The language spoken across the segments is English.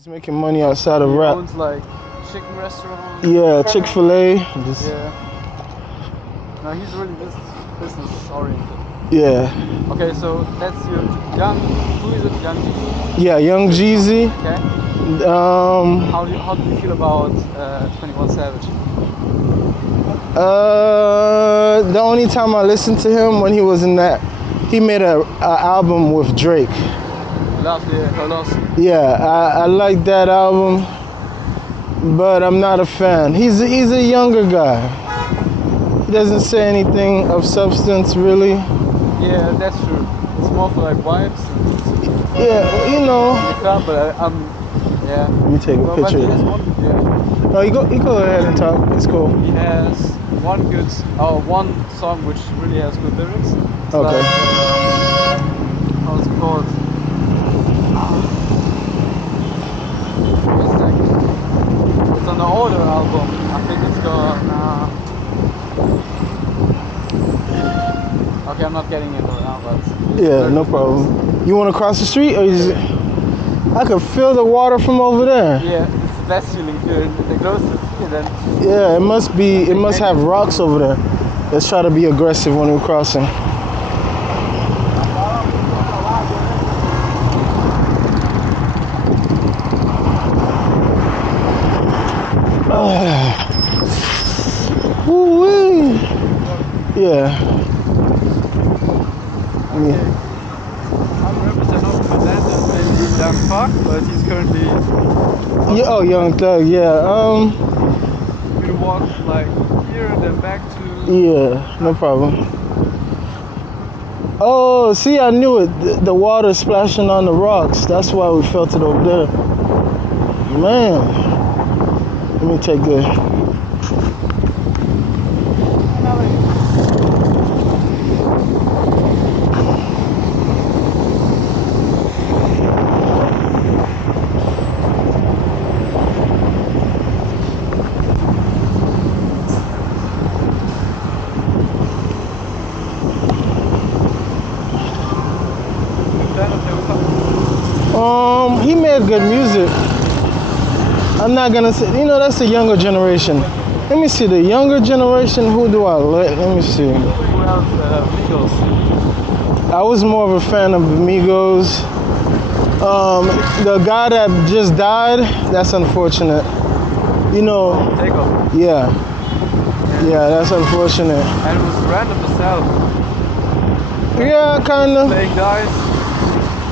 He's making money outside of He rap. owns like chicken restaurants. Yeah, Chick-fil-A. Yeah. No, he's really business oriented. Yeah. Okay, so that's your who is it? Young Jeezy? Yeah, Young Jeezy. Okay. How do you feel about 21 Savage? The only time I listened to him when he was in that, he made a album with Drake. Love the Holos. Yeah, I like that album, but I'm not a fan. He's a younger guy. He doesn't say anything of substance, really. Yeah, that's true. It's more for like vibes. Yeah, you know. In the club, but yeah. Let me take a But picture. he has one, yeah. No, you go ahead and talk. It's cool. He has one song which really has good lyrics. It's okay. Like, how's it called? Wait a second. It's on the older album. I think it's called. Okay, I'm not getting it right now, but yeah, no problem. You want to cross the street, or I could feel the water from over there. Yeah, it's the best feeling too. They close the sea and then. Yeah, it must be. It must have rocks over there. Let's try to be aggressive when we're crossing. Woo-wee. Yeah. Okay. I'm representing my dad and Young Thug, but he's currently. Yeah, oh, Young Thug, yeah. We walk like here and then back to. Yeah, no problem. Oh, see, I knew it. The water splashing on the rocks. That's why we felt it over there. Man, let me take the. He made good music. I'm not gonna say, that's the younger generation. Let me see, the younger generation, who do I like? Let me see. Who else? Migos. I was more of a fan of Migos. The guy that just died, that's unfortunate. Takeoff. Yeah. Yeah, that's unfortunate. And it was random as hell. Yeah, kind of. Playing dice.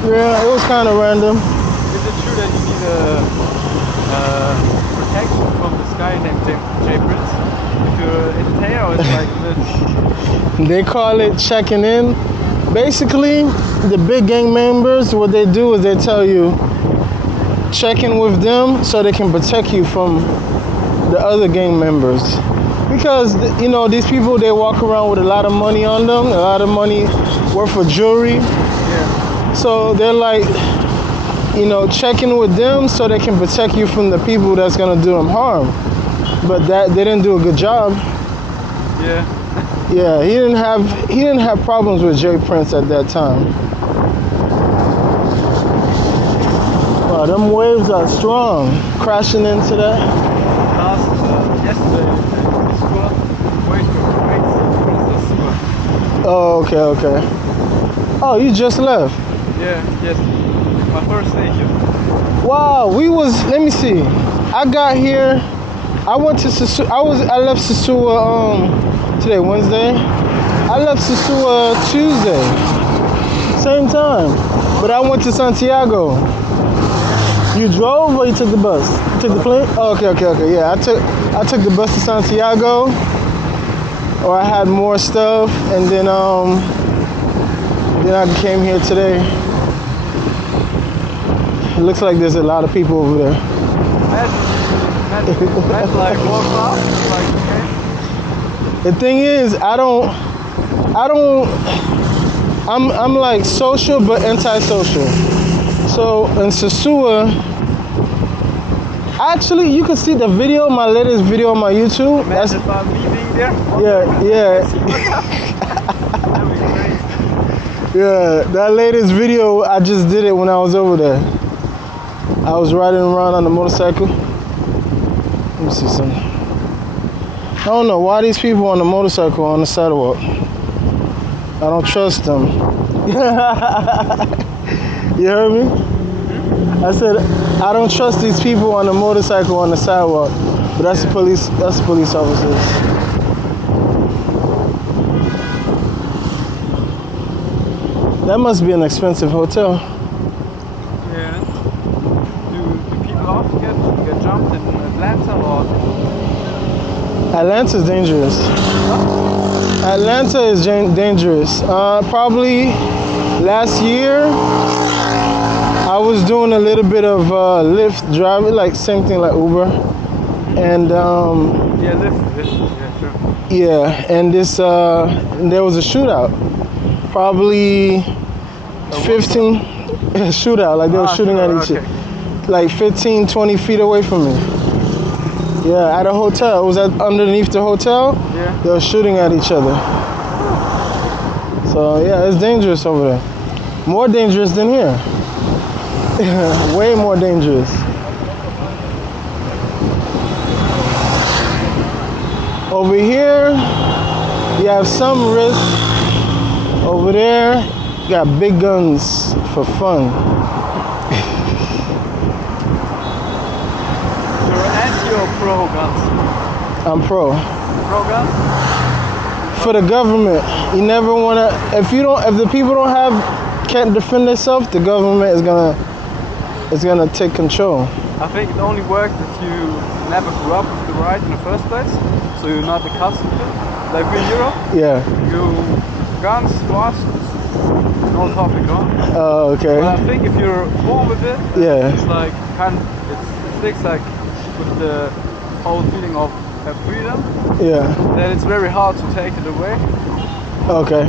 Yeah, it was kind of random. Is it true that you need a protection from this guy named J Prince? If you're in Teo, it's like this. They call it checking in. Basically, the big gang members, what they do is they tell you, check in with them so they can protect you from the other gang members. Because, these people, they walk around with a lot of money on them, a lot of money worth of jewelry. Yeah. So they're like, checking with them so they can protect you from the people that's gonna do them harm. But they didn't do a good job. Yeah. Yeah, he didn't have problems with J Prince at that time. Wow, them waves are strong. Crashing into that. Yesterday, Sosua. Oh, okay. Oh, you just left? Yeah, yes. My first station. Wow, let me see. I got here, I went to Sosua, I left Sosua, today, Wednesday. I left Sosua Tuesday, same time. But I went to Santiago. You drove or you took the bus? You took the plane? Oh, okay. Yeah, I took the bus to Santiago, or I had more stuff, and then I came here today. It looks like there's a lot of people over there. That's like walk off, like okay. The thing is, I'm like social but antisocial. So in Sosua, actually you can see the video, my latest video on my YouTube. Imagine about me being there. Yeah. That'd be crazy. Yeah, that latest video, I just did it when I was over there. I was riding around on the motorcycle. Let me see something. I don't know why these people on the motorcycle on the sidewalk. I don't trust them. You heard me? I said I don't trust these people on the motorcycle on the sidewalk. But that's the police. That's the police officers. That must be an expensive hotel. Yeah. Do people often get jumped in Atlanta or? Atlanta's dangerous. Atlanta is dangerous. Probably last year, I was doing a little bit of Lyft driving, like same thing like Uber, and Yeah, Lyft. Yeah, sure. yeah, and this there was a shootout. Probably 15 shootout, like they were shooting at each other, like 15, 20 feet away from me. Yeah, at a hotel. It was underneath the hotel. Yeah. They were shooting at each other. So yeah, it's dangerous over there. More dangerous than here. Way more dangerous. Over here, you have some risk. Over there, you got big guns for fun. You're anti or pro guns? I'm pro. Pro guns? For the government, you never wanna. If the people can't defend themselves, the government is gonna take control. I think it only works if you never grew up with the right in the first place, so you're not accustomed to it. Like in Europe, Yeah. guns to us is no topic, huh? Oh, okay. But I think if you're born with it, Yeah. it's like it sticks like with the whole feeling of freedom. Yeah. Then it's very hard to take it away. Okay.